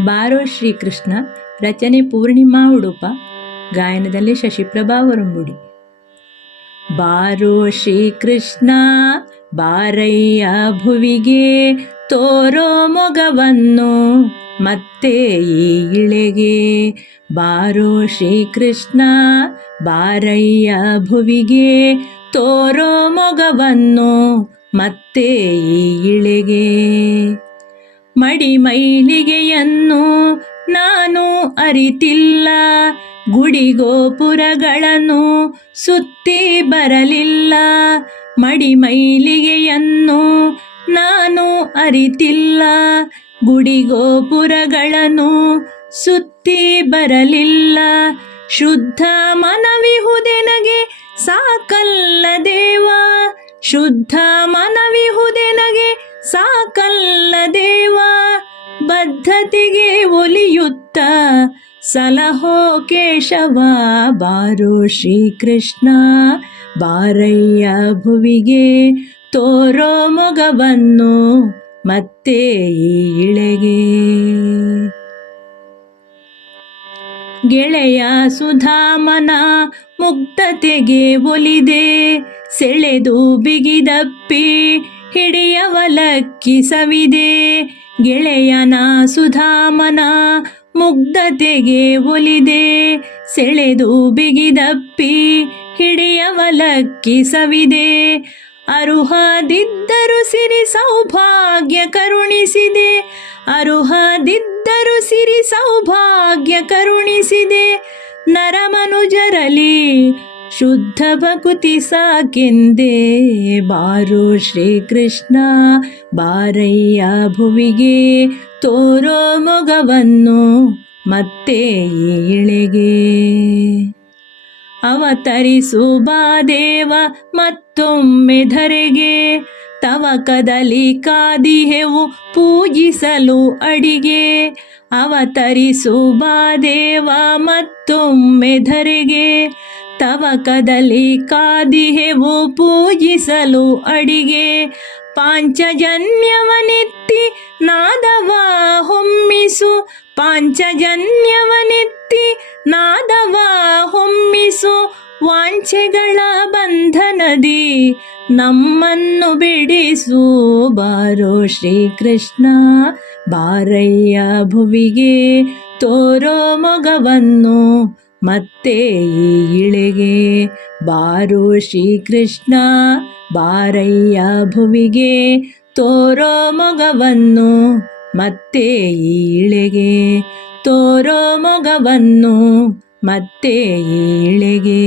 ಬಾರೋ ಶ್ರೀಕೃಷ್ಣ, ರಚನೆ ಪೂರ್ಣಿಮಾ ಉಡುಪ, ಗಾಯನದಲ್ಲಿ ಶಶಿಪ್ರಭಾ ವರಂಬುಡಿ ಬಾರೋ ಶ್ರೀಕೃಷ್ಣ, ಬಾರಯ್ಯ ಭುವಿಗೆ ತೋರೋ ಮೊಗವನ್ನು ಮತ್ತೆ ಈ ಇಳೆಗೆ. ಬಾರೋ ಶ್ರೀಕೃಷ್ಣ, ಬಾರಯ್ಯ ಭುವಿಗೆ ತೋರೋ ಮೊಗವನ್ನು ಮತ್ತೆ ಈ ಇಳೆಗೆ. ಮಡಿ ಮೈಲಿಗೆಯನ್ನು ನಾನು ಅರಿತಿಲ್ಲ. ಗುಡಿ ಗೋಪುರಗಳನ್ನು ಸುತ್ತಿ ಬರಲಿಲ್ಲ. ಮಡಿ ಮೈಲಿಗೆಯನ್ನು ನಾನು ಅರಿತಿಲ್ಲ. ಗುಡಿ ಗೋಪುರಗಳನ್ನು ಸುತ್ತಿ ಬರಲಿಲ್ಲ. ಶುದ್ಧ ಮನವಿಹುದೆನಗೆ ಸಾಕಲ್ಲ ದೇವ. ಶುದ್ಧ ಮನವಿಹುದೆನಗೆ ಸಾಕಲ್ಲ ದೇವ, ಬದ್ಧತೆಗೆ ಒಲಿಯುತ್ತ. ಸಲಹೋ ಕೇಶವ, ಬಾರೋ ಶ್ರೀಕೃಷ್ಣ. ಬಾರಯ್ಯ ಭುವಿಗೆ ತೋರೋ ಮೊಗವನ್ನು ಮತ್ತೆ ಇಳೆಗೆ. ಗೆಳೆಯ ಸುಧಾಮನ ಮುಕ್ತತೆಗೆ ಒಲಿದೆ, ಸೆಳೆದು ಬಿಗಿದಪ್ಪಿ. ಹಿಡಿಯವಲಕ್ಕಿ ಸವಿದೆ ಗೆಳೆಯನ ಸುಧಾಮನ ಮುಗ್ಧತೆಗೆ ಒಲಿದೆ. ಸೆಳೆದು ಬಿಗಿದಪ್ಪಿ ಹಿಡಿಯವಲಕ್ಕಿ ಸವಿದೆ ಅರುಹದಿದ್ದರು ಸಿರಿ ಸೌಭಾಗ್ಯ ಕರುಣಿಸಿದೆ. ಅರುಹದಿದ್ದರು ಸಿರಿ ಸೌಭಾಗ್ಯ ಕರುಣಿಸಿದೆ. ನರಮನುಜರಲಿ ಶುದ್ಧ ಭಕುತಿ ಸಾಕೆಂದೇ ಬಾರೋ ಶ್ರೀಕೃಷ್ಣ ಬಾರಯ್ಯ ಭುವಿಗೆ ತೋರೋ ಮೊಗವನ್ನು ಮತ್ತೆ ಈ ಇಳೆಗೆ ಅವತರಿಸು ಬಾದೇವ ಮತ್ತೊಮ್ಮೆ ಧರೆಗೆ ತವಕದಲ್ಲಿ ಕಾದಿಹೆವು ಪೂಜಿಸಲು ಅಡಿಗೆ. ಅವತರಿಸು ಬಾದೇವ ಮತ್ತೊಮ್ಮೆ ಧರೆಗೆ ತವಕದಲ್ಲಿ ಕಾದಿಹೆವು ಪೂಜಿಸಲು ಅಡಿಗೆ. ಪಾಂಚಜನ್ಯವನೆತ್ತಿ ನಾದವ ಹೊಮ್ಮಿಸು. ಪಾಂಚಜನ್ಯವನೆತ್ತಿ ನಾದವ ಹೊಮ್ಮಿಸು. ವಾಂಛೆಗಳ ಬಂಧನದಿ ನಮ್ಮನ್ನು ಬಿಡಿಸು. ಬಾರೋ ಶ್ರೀಕೃಷ್ಣ, ಬಾರಯ್ಯ ಭುವಿಗೆ ತೋರೋ ಮೊಗವನ್ನು. ಮತ್ತೆ ಈ ಇಳೆಗೆ ಬಾರೋ ಶ್ರೀಕೃಷ್ಣ, ಬಾರಯ್ಯ ಭುವಿಗೆ ತೋರೋ ಮೊಗವನ್ನು ಮತ್ತೆ ಈ ಇಳೆಗೆ, ತೋರೋ ಮೊಗವನ್ನು ಮತ್ತೆ ಈ ಇಳೆಗೆ.